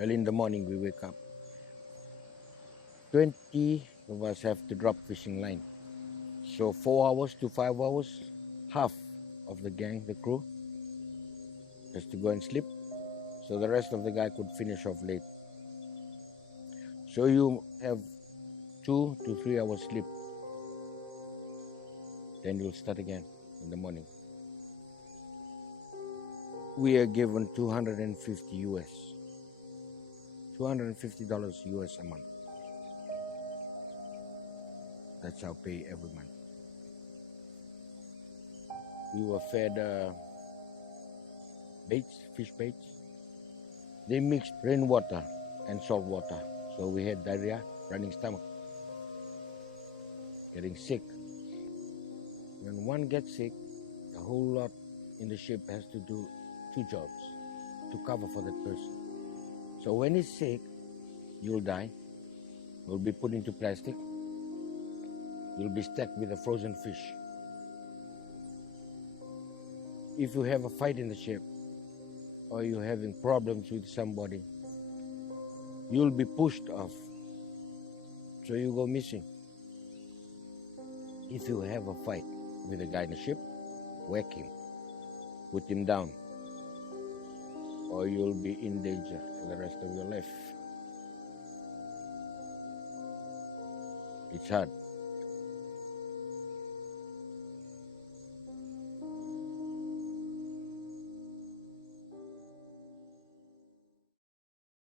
Early in the morning we wake up. 20 of us have to drop fishing line. So 4 hours to 5 hours, half of the gang, the crew, has to go and sleep. So the rest of the guy could finish off late. So you have 2 to 3 hours sleep. Then you'll start again in the morning. We are given 250 US. $250 US a month. That's our pay every month. We were fed baits, fish baits. They mixed rainwater and salt water. So we had diarrhea, running stomach, getting sick. When one gets sick, the whole lot in the ship has to do 2 jobs to cover for that person. So when he's sick, you'll die. You'll be put into plastic. You'll be stuck with a frozen fish. If you have a fight in the ship, or you're having problems with somebody, you'll be pushed off. So you go missing. If you have a fight with a guy in the ship, whack him, put him down, or you'll be in danger for the rest of your life. It's hard.